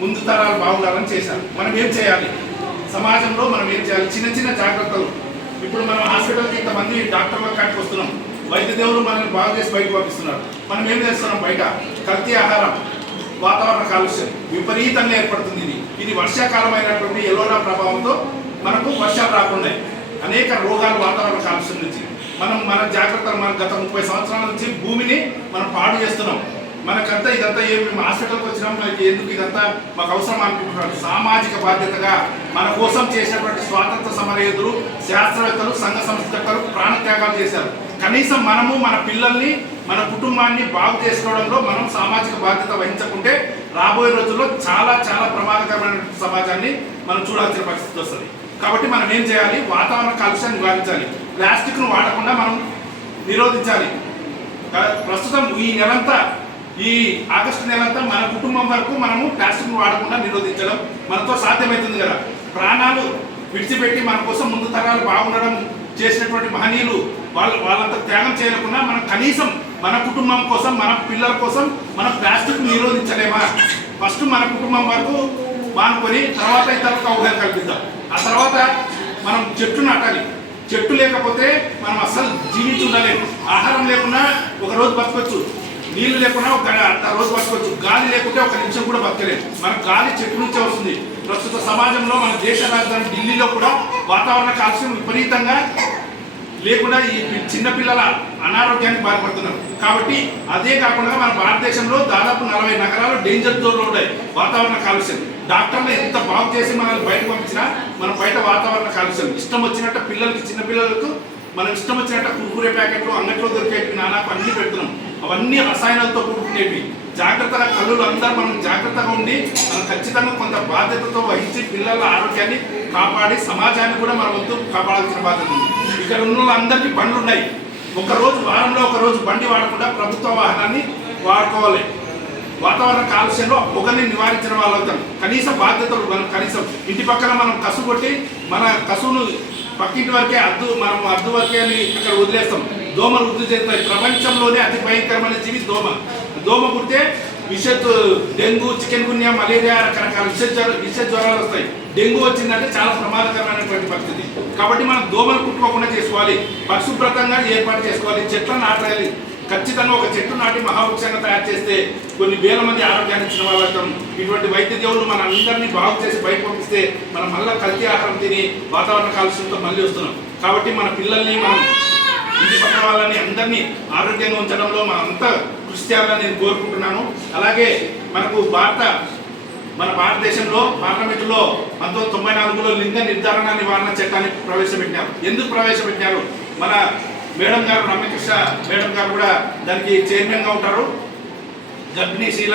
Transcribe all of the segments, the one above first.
ముందు తరాలు బాగుండాలని చేశారు. మనం ఏం చేయాలి, సమాజంలో మనం ఏం చేయాలి, చిన్న చిన్న జాగ్రత్తలు. ఇప్పుడు మనం హాస్పిటల్కి ఇంతమంది డాక్టర్ల కాటికి వస్తున్నాం, వైద్య దేవులు మనల్ని బాగు చేసి బయటకు పంపిస్తున్నారు. మనం ఏం చేస్తున్నాం, బయట కల్తీ ఆహారం, వాతావరణ కాలుష్యం విపరీతంగా ఏర్పడుతుంది. ఇది వర్షాకాలం అయినటువంటి ఎలోనా ప్రభావంతో మనకు వర్షాలు రాకుండా అనేక రోగాలు వాతావరణ కాలుష్యం నుంచి మన జాగ్రత్తలు. మన గత 30 సంవత్సరాల నుంచి భూమిని మనం పాడు చేస్తున్నాం. మనకంతా ఇదంతా మేము హాస్పిటల్కి వచ్చినాం, మనకి ఎందుకు ఇదంతా మాకు అవసరం అనుకుంటున్నాం. సామాజిక బాధ్యతగా మన కోసం చేసినటువంటి స్వాతంత్ర సమరయోధులు, శాస్త్రవేత్తలు, సంఘ సంస్కర్తలు ప్రాణత్యాగాలు చేశారు. కనీసం మనము మన పిల్లల్ని, మన కుటుంబాన్ని బాగు చేసుకోవడంలో మనం సామాజిక బాధ్యత వహించకుంటే రాబోయే రోజుల్లో చాలా చాలా ప్రమాదకరమైన సమాజాన్ని మనం చూడాల్సిన పరిస్థితి వస్తుంది. కాబట్టి మనం ఏం చేయాలి, వాతావరణ కాలుష్యాన్ని నివారించాలి, ప్లాస్టిక్ను వాడకుండా మనం నిరోధించాలి. ప్రస్తుతం ఈ నెలంతా, ఈ ఆగస్టు నెలంతా మన కుటుంబం వరకు మనము ప్లాస్టిక్ను వాడకుండా నిరోధించడం మనతో సాధ్యమవుతుంది కదా. ప్రాణాలు విడిచిపెట్టి మన కోసం ముందు తరాలు బాగుండడం చేసినటువంటి మహనీయులు వాళ్ళంతా త్యాగం చేయకుండా మనం కనీసం మన కుటుంబం కోసం, మన పిల్లల కోసం మనం ప్లాస్టిక్ నిరోధించలేమా? ఫస్ట్ మన కుటుంబం వరకు మానుకొని తర్వాత ఇతరులకు అవగాహన కల్పిద్దాం. ఆ తర్వాత మనం చెట్టు నాటాలి. చెట్టు లేకపోతే మనం అస్సలు జీవించి ఉండలేము. ఆహారం లేకుండా ఒక రోజు బతకొచ్చు, నీళ్లు లేకుండా ఒక రోజు బతకొచ్చు, గాలి లేకుంటే ఒక నిమిషం కూడా బతకలేదు. మనకు గాలి చెట్టు నుంచే వస్తుంది. ప్రస్తుత సమాజంలో మన దేశ రాజధాని ఢిల్లీలో కూడా వాతావరణ కాలుష్యం విపరీతంగా లేకుండా ఈ చిన్నపిల్లల అనారోగ్యానికి బాధపడుతున్నారు. కాబట్టి అదే కాకుండా మన భారతదేశంలో దాదాపు 40 నగరాలు డేంజర్ జోన్లో ఉన్నాయి వాతావరణ కాలుష్యం. డాక్టర్లు ఎంత బాగు చేసి మనల్ని బయటకు పంపించినా మన బయట వాతావరణ కాలుష్యం ఇష్టం వచ్చినట్టు పిల్లలకి, చిన్నపిల్లలకు మనం ఇష్టం వచ్చినట్టు కుర్కురే ప్యాకెట్లు, అంగట్లో దొరికేటివి నానాకు అన్నీ పెడుతున్నాం. అవన్నీ రసాయనాలతో కూడుకునేవి. జాగ్రత్తగా తల్లులు అందరూ మనం జాగ్రత్తగా ఉండి మనం ఖచ్చితంగా కొంత బాధ్యతతో వహించి పిల్లల ఆరోగ్యాన్ని కాపాడి సమాజాన్ని కూడా మన వంతు కాపాడాల్సిన బాధ్యత ఉంది. ఇక్కడ ఉన్న వాళ్ళందరికీ బండ్లు ఉన్నాయి. వారంలో ఒక రోజు బండి వాడకుండా ప్రభుత్వ వాహనాన్ని వాడుకోవాలి. వాతావరణ కాలుష్యంలో పొగని నివారించిన వాళ్ళు అవుతాం. కనీస బాధ్యతలు మనం కనీసం ఇంటి పక్కన మనం కసు కొట్టి మన కసును పక్కింటి వరకే మనం అద్దు వరకే అని అక్కడ వదిలేస్తాం. దోమలు వృద్ధి చెందుతాయి. ప్రపంచంలోనే అతి భయంకరమైన జీవి దోమ. దోమ పుడితే డెంగ్యూ, చికెన్ గున్యా, మలేరియా, రకరకాల విష జ్వరాలు వస్తాయి. డెంగ్యూ వచ్చిందంటే చాలా ప్రమాదకరమైనటువంటి పరిస్థితి. కాబట్టి మనం దోమలు కుట్టుకోకుండా చేసుకోవాలి, పరిశుభ్రతంగా ఏర్పాటు చేసుకోవాలి, చెట్లను నాటాలి. ఖచ్చితంగా ఒక చెట్టు నాటి మహావృక్షంగా తయారు చేస్తే కొన్ని వేల మంది ఆరోగ్యాన్ని ఇచ్చిన వాళ్ళం. ఇటువంటి వైద్య దేవులు మన అందరినీ బాగు చేసి బయట పంపిస్తే మనం మళ్ళీ కల్తీ ఆహారం తిని వాతావరణ కాలుష్యంతో మళ్ళీ వస్తున్నాం. కాబట్టి మన పిల్లల్ని, మనం ఇంటి పక్కన వాళ్ళని అందరినీ ఆరోగ్యంగా ఉంచడంలో మనం అంతా కృషి చేయాలని నేను కోరుకుంటున్నాను. అలాగే మన భారతదేశంలో పార్లమెంటులో 1994లో లింగ నిర్ధారణ నివారణ చట్టాన్ని ప్రవేశపెట్టారు. ఎందుకు ప్రవేశపెట్టారు? మన మేడం గారు, రమ్యకృష్ణ మేడం గారు కూడా దానికి చైర్మన్గా ఉంటారు. గర్భిణీశీల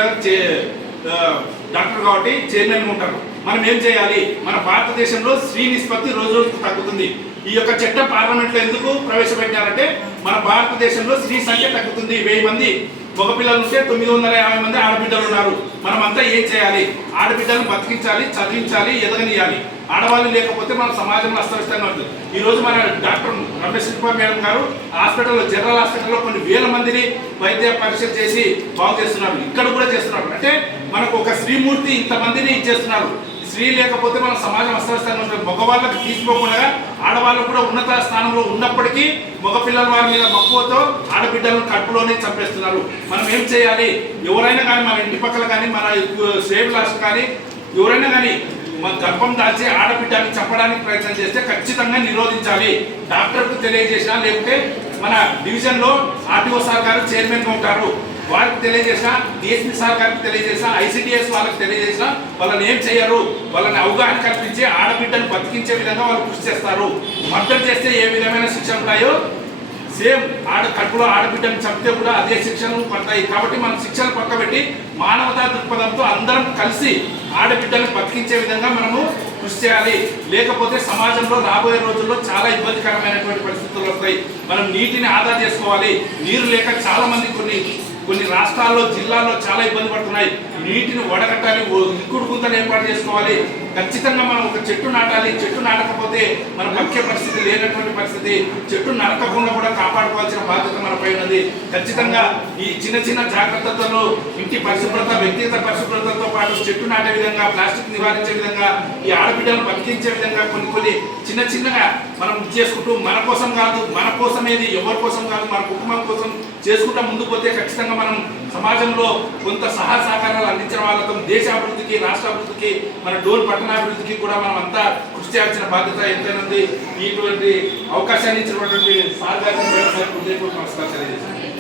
డాక్టర్ కాబట్టి చైర్మన్గా ఉంటారు. మనం ఏం చేయాలి, మన భారతదేశంలో స్త్రీ నిష్పత్తి రోజు రోజుకు తగ్గుతుంది. ఈ యొక్క చట్టం పార్లమెంట్లో ఎందుకు ప్రవేశపెట్టారంటే మన భారతదేశంలో స్త్రీ సంఖ్య తగ్గుతుంది. 1000 మంది మగపిల్లలు ఉంటే 950 మంది ఆడబిడ్డలు ఉన్నారు. మనమంతా ఏం చేయాలి, ఆడబిడ్డలను బతికించాలి, చదివించాలి, ఎదగనియాలి. ఆడవాళ్ళు లేకపోతే మన సమాజంలో అస్తవ్యస్తంగా ఉంటుంది. ఈరోజు మన డాక్టర్ రమేష్ మేడం గారు హాస్పిటల్లో, జనరల్ హాస్పిటల్లో కొన్ని వేల మందిని వైద్య పరీక్షలు చేసి బాగు చేస్తున్నారు. ఇక్కడ కూడా చేస్తున్నారు. అంటే మనకు ఒక స్త్రీమూర్తి ఇంతమందిని ఇచ్చేస్తున్నారు. స్త్రీ లేకపోతే మన సమాజం అస్తవ్యస్తంగా ఉంటుంది. మగవాళ్ళకి తీసుకోకుండా ఆడవాళ్ళు కూడా ఉన్నత స్థానంలో ఉన్నప్పటికీ మగపిల్లల వారి మీద మక్కువతో ఆడబిడ్డలను కడుపులోనే చంపేస్తున్నారు. మనం ఏం చేయాలి, ఎవరైనా కానీ మన ఇంటి పక్కల కానీ మన శ్రేణులాస్ కానీ ఎవరైనా కానీ మన గర్భం దాల్చి ఆడబిడ్డని చంపడానికి ప్రయత్నం చేస్తే ఖచ్చితంగా నిరోధించాలి. డాక్టర్కు తెలియజేసినా, లేకపోతే మన డివిజన్లో ఆర్టీఓ సార్ గారు చైర్మన్గా ఉంటారు, వారికి తెలియజేసినా, డిఎస్పీ సార్ గారికి తెలియజేసినా, ఐసిడిఎస్ వాళ్ళకి తెలియజేసినా వాళ్ళని ఏం చేయరు. వాళ్ళని అవగాహన కల్పించి ఆడబిడ్డను బతికించే విధంగా వాళ్ళు కృషి చేస్తారు. మర్డర్ చేస్తే ఏ విధమైన శిక్షలు ఉంటాయో సేమ్ కడుపులో ఆడబిడ్డను చంపితే కూడా అదే శిక్షలు పడతాయి. కాబట్టి మనం శిక్షలు పక్కబెట్టి మానవతా దృక్పథంతో అందరం కలిసి ఆడబిడ్డలను బతికించే విధంగా మనము కృషి చేయాలి. లేకపోతే సమాజంలో రాబోయే రోజుల్లో చాలా ఇబ్బందికరమైనటువంటి పరిస్థితులు వస్తాయి. మనం నీటిని ఆదా చేసుకోవాలి. నీరు లేక చాలా మంది కొన్ని రాష్ట్రాల్లో, జిల్లాల్లో చాలా ఇబ్బంది పడుతున్నాయి. నీటిని వడగట్టాలి, ఇంకుడు గుంతలు ఏర్పాటు చేసుకోవాలి. ఖచ్చితంగా మనం ఒక చెట్టు నాటాలి. చెట్టు నాటకపోతే మన బతికే పరిస్థితి లేనటువంటి పరిస్థితి. చెట్టు నరకకుండా కూడా కాపాడుకోవాల్సిన బాధ్యత మనపై ఉన్నది. ఖచ్చితంగా ఈ చిన్న చిన్న జాగ్రత్తలు, ఇంటి పరిశుభ్రత, వ్యక్తిగత పరిశుభ్రతతో పాటు చెట్టు నాటే విధంగా, ప్లాస్టిక్ నివారించే విధంగా, ఈ ఆడబిడ్డలను బతికించే విధంగా కొన్ని చిన్న చిన్నగా మనం చేసుకుంటూ మన కోసం కాదు, మన కోసమేది ఎవరి కోసం కాదు, మన కుటుంబం కోసం చేసుకుంటా ముందుకు పోతే ఖచ్చితంగా మనం సమాజంలో కొంత సహకారాలు అందించిన వాళ్ళతో దేశ అభివృద్ధికి, రాష్ట్ర అభివృద్ధికి, మన డోర్ పట్టణాభివృద్ధికి కూడా మనం అంతా కృషి చేయాల్సిన బాధ్యత ఎంతైనా ఉంది. ఇటువంటి అవకాశాన్ని ఇచ్చినటువంటి సార్ గారికి నమస్కారం తెలియజేస్తాను.